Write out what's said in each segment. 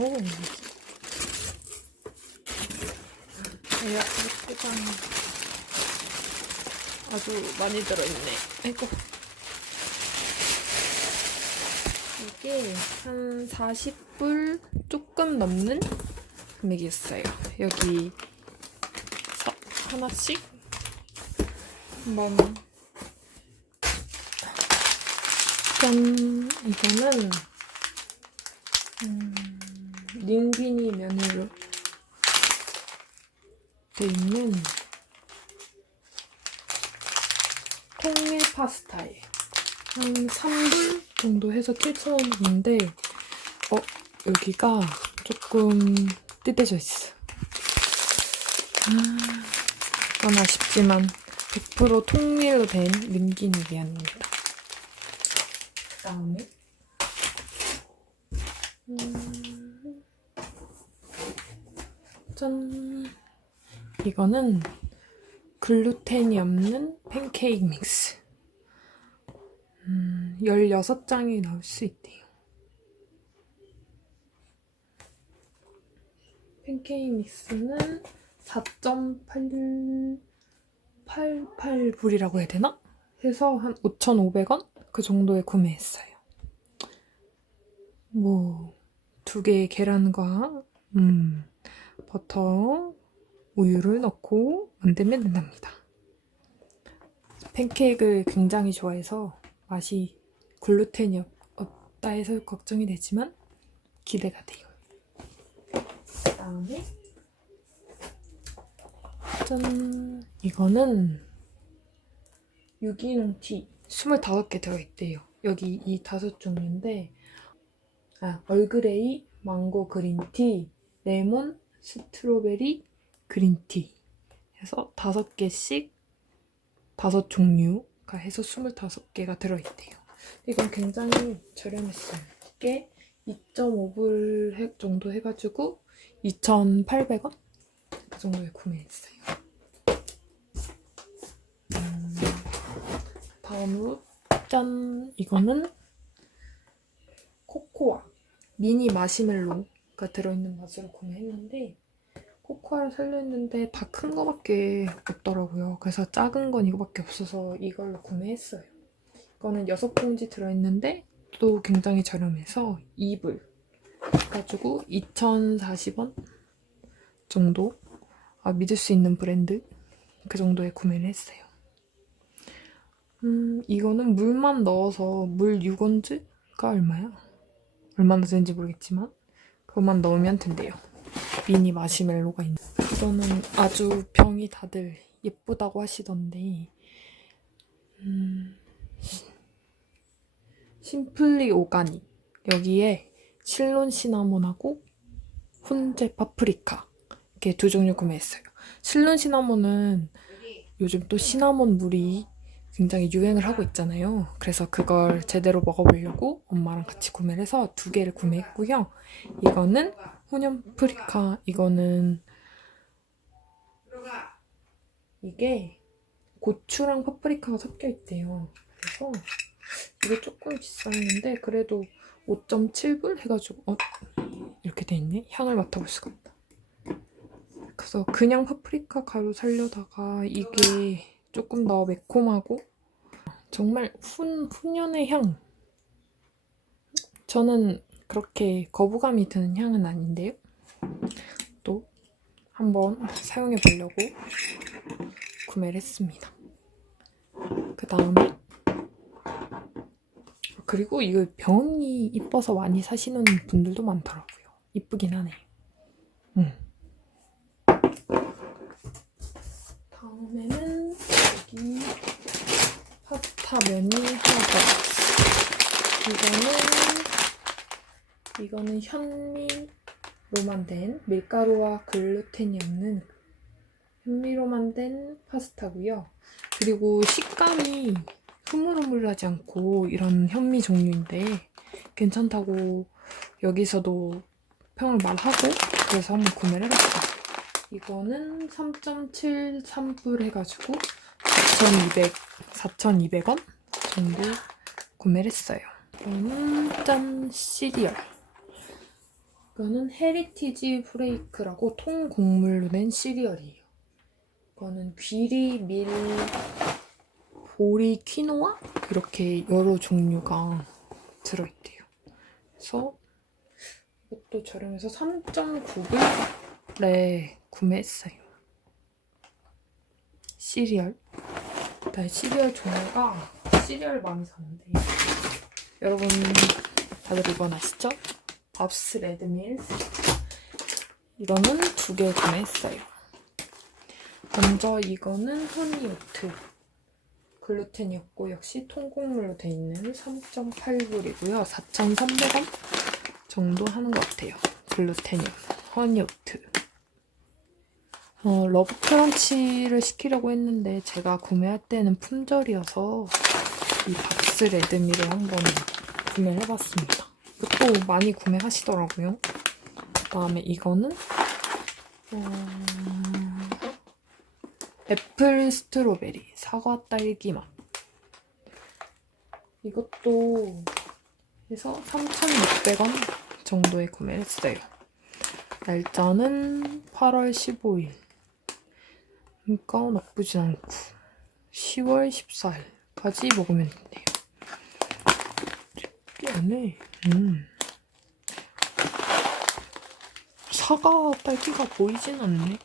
오. 야, 예쁘다. 아주 많이 들어있네. 아이고. 이게 한 40불 조금 넘는 금액이었어요. 여기 서- 하나씩 한번 짠 이거는 음, 링귀니 면으로 돼 있는 통밀 파스타예요. 한 3불 정도 해서 7,000원인데 어 여기가 조금 뜯어져 있어. 아, 그건 아쉽지만 100% 통밀로 된 링기니 미안입니다. 그다음에 음, 짠 이거는 글루텐이 없는 팬케이크 믹스. 음, 16장이 나올 수 있대요. 팬케이크 믹스는 4.88불이라고 해야 되나? 해서 한 5,500원? 그 정도에 구매했어요. 뭐, 두 개의 계란과, 음, 버터, 우유를 넣고 만들면 된답니다. 팬케이크를 굉장히 좋아해서 맛이 글루텐이 없- 없다 해서 걱정이 되지만 기대가 돼요. 그 다음에 짠 이거는 유기농 티 25개 들어있대요. 여기 이 다섯 종류인데 아, 얼그레이, 망고 그린티, 레몬, 스트로베리, 그린티 해서 다섯 개씩 다섯 종류가 해서 25개가 들어있대요. 이건 굉장히 저렴했어요. 이게 2.5불 정도 해가지고 2,800원? 그 정도에 구매했어요. 음, 다음으로 짠! 이거는 코코아 미니 마시멜로 가 들어있는 맛으로 구매했는데 코코아를 살려 했는데 다 큰 거밖에 없더라고요. 그래서 작은 건 이거밖에 없어서 이걸로 구매했어요. 이거는 6봉지 들어있는데 또 굉장히 저렴해서 2불 가지고 2,040원 정도 아, 믿을 수 있는 브랜드 그 정도에 구매를 했어요. 음, 이거는 물만 넣어서 물 6원즈가 얼마야? 얼마나 되는지 모르겠지만 그것만 넣으면 된대요. 미니 마시멜로가 있는. 이거는 아주 병이 다들 예쁘다고 하시던데, 음, 심플리 오가닉. 여기에 실론 시나몬하고 훈제 파프리카. 이렇게 두 종류 구매했어요. 실론 시나몬은 요즘 또 시나몬 물이 굉장히 유행을 하고 있잖아요. 그래서 그걸 제대로 먹어보려고 엄마랑 같이 구매를 해서 두 개를 구매했고요. 이거는 훈연 프리카 이거는 이게 고추랑 파프리카가 섞여 있대요. 그래서 이게 조금 비쌌는데 그래도 5.7불 해가지고 어 이렇게 돼 있네. 향을 맡아볼 수가 있다. 그래서 그냥 파프리카 가루 살려다가 이게 조금 더 매콤하고 정말 훈 훈연의 향. 저는 그렇게 거부감이 드는 향은 아닌데요. 또 한번 사용해 보려고 구매를 했습니다. 그 다음에 그리고 이거 병이 이뻐서 많이 사시는 분들도 많더라고요. 이쁘긴 하네. 음. 다음에는 여기 하나 더. 이거는 이거는 현미로 만든 밀가루와 글루텐이 없는 현미로 만든 파스타고요. 그리고 식감이 흐물흐물하지 않고 이런 현미 종류인데 괜찮다고 여기서도 평을 말하고 그래서 한번 구매를 해봤어요. 이거는 3.73불 해가지고 4,200, 4,200원 정도 구매를 했어요. 이거는 짠 시리얼. 이거는 헤리티지 프레이크라고 통곡물로 된 시리얼이에요. 이거는 귀리, 밀, 보리, 퀴노아 이렇게 여러 종류가 들어있대요. 그래서 이것도 저렴해서 3.9불에 구매했어요. 시리얼. 나 시리얼 종류가 시리얼 많이 사는데 여러분 다들 이건 아시죠? 밥스 레드밀 이거는 두 개 구매했어요. 먼저 이거는 허니오트 글루텐이었고 역시 통곡물로 돼 있는 3.8불이고요. 4,300원 정도 하는 것 같아요. 글루텐이 허니오트. 어, 러브 크런치를 시키려고 했는데 제가 구매할 때는 품절이어서 이 박스 레드밀을 한번 구매를 해봤습니다. 또 많이 구매하시더라고요. 그 다음에 이거는 어, 애플 스트로베리 사과 딸기 맛. 이것도 해서 3,600원 정도에 구매를 했어요. 날짜는 8월 15일. 그러니까 나쁘진 않고 10월 14일까지 먹으면 된대요. 특이하네. 음. 사과 딸기가 보이진 않네.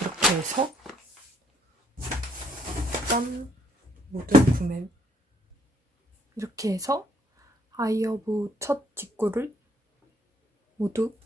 이렇게 해서 짠 모든 구매 이렇게 해서 아이어브 첫 직구를 모두